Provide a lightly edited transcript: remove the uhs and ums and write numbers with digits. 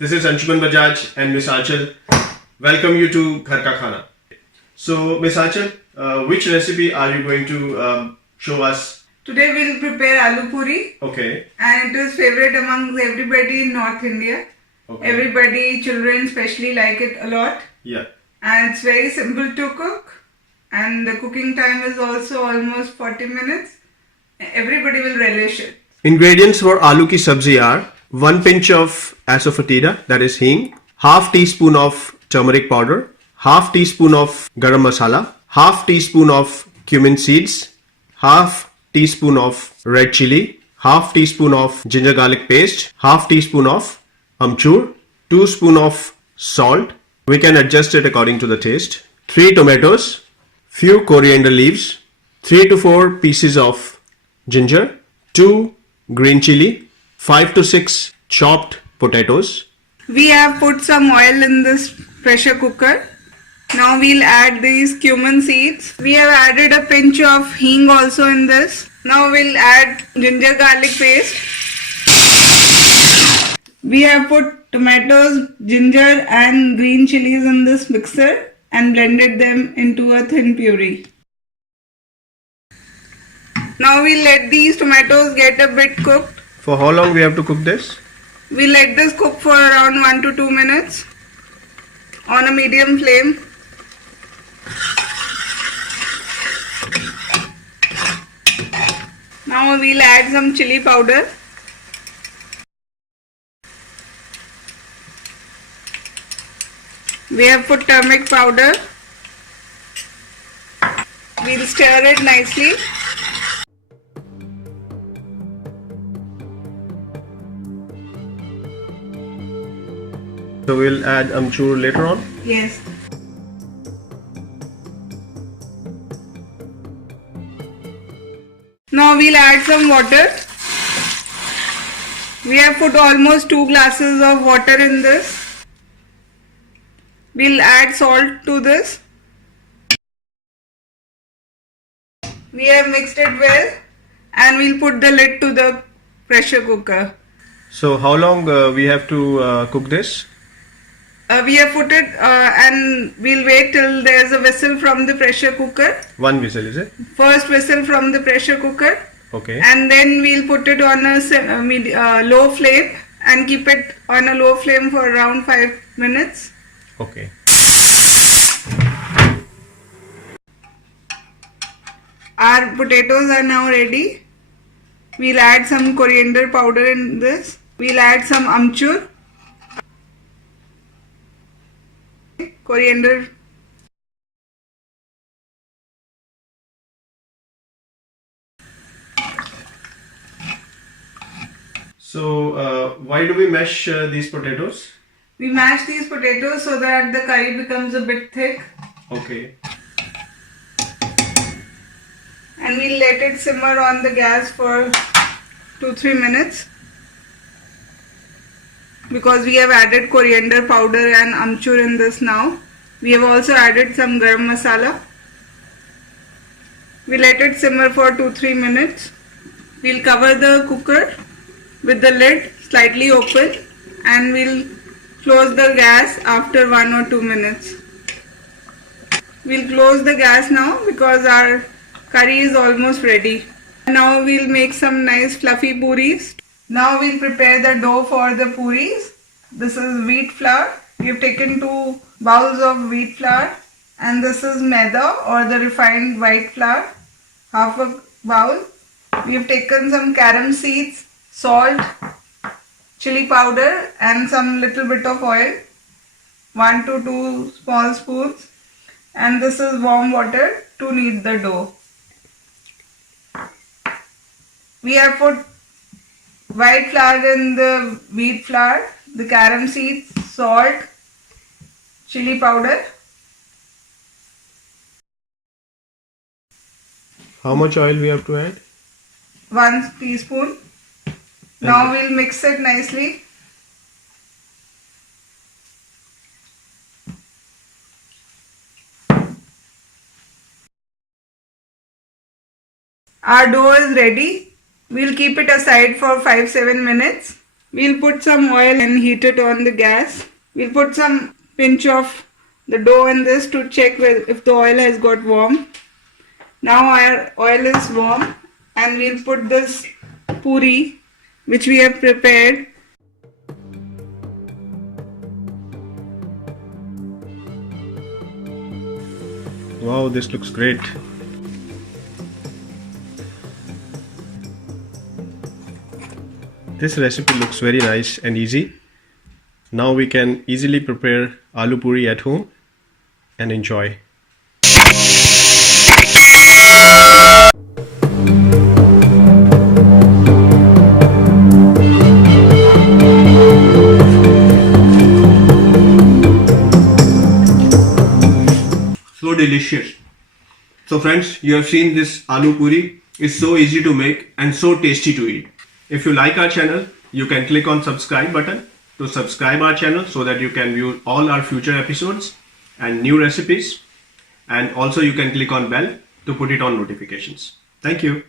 This is Anshuman Bajaj and Miss Aanchal. Welcome you to Ghar Ka Khana. So, Miss Aanchal, which recipe are you going to show us? Today we'll prepare aloo puri. Okay. And it is favorite among everybody in North India. Okay. Everybody, children especially, like it a lot. Yeah. And it's very simple to cook. And the cooking time is also almost 40 minutes. Everybody will relish it. Ingredients for aloo ki sabzi are 1 pinch of Asafoetida, that is Hing, half teaspoon of turmeric powder, half teaspoon of Garam Masala, half teaspoon of cumin seeds, half teaspoon of red chili, half teaspoon of ginger garlic paste, half teaspoon of amchur, 2 spoon of salt. We can adjust it according to the taste. 3 tomatoes, few coriander leaves, 3 to 4 pieces of ginger, 2 green chili, 5 to 6 chopped potatoes. We have put some oil in this pressure cooker. Now we'll add these cumin seeds. We have added a pinch of hing also in this. Now we'll add ginger garlic paste. We have put tomatoes, ginger and green chilies in this mixer and blended them into a thin puree. Now we'll let these tomatoes get a bit cooked. For how long we have to cook this? We'll let this cook for around 1 to 2 minutes on a medium flame. Now we'll add some chili powder. We have put turmeric powder. We'll stir it nicely. So we'll add amchur later on? Yes. Now we'll add some water. We have put almost 2 glasses of water in this. We'll add salt to this. We have mixed it well and we'll put the lid to the pressure cooker. So how long we have to cook this? We have put it and we'll wait till there's a whistle from the pressure cooker. 1 whistle, is it? First whistle from the pressure cooker. Okay. And then we'll put it on a low flame and keep it on a low flame for around 5 minutes. Okay. Our potatoes are now ready. We'll add some coriander powder in this. We'll add some amchur. Coriander. So why do we mash these potatoes? We mash these potatoes so that the curry becomes a bit thick. Okay. And we'll let it simmer on the gas for 2-3 minutes. Because we have added coriander powder and amchur in this now. We have also added some garam masala. We let it simmer for 2-3 minutes. We'll cover the cooker with the lid slightly open and we'll close the gas after 1 or 2 minutes. We'll close the gas now because our curry is almost ready. Now we'll make some nice fluffy puris. Now we'll prepare the dough for the puris. This is wheat flour. We've taken 2 bowls of wheat flour and this is maida or the refined white flour, half a bowl. We've taken some garam seeds, salt, chili powder and some little bit of oil, 1 to 2 small spoons, and this is warm water to knead the dough. We have put white flour in the wheat flour, the garam seeds, salt, chili powder. How much oil we have to add? 1 teaspoon. Now we'll mix it nicely. Our dough is ready. We'll keep it aside for 5-7 minutes We'll put some oil and heat it on the gas. We'll put some pinch of the dough in this to check if the oil has got warm. Now our oil is warm and we'll put this puri which we have prepared. Wow, this looks great. This recipe looks very nice and easy. Now we can easily prepare aloo puri at home and enjoy. So delicious. So friends, you have seen this aloo puri is so easy to make and so tasty to eat. If you like our channel, you can click on subscribe button to subscribe our channel so that you can view all our future episodes and new recipes, and also you can click on bell to put it on notifications. Thank you.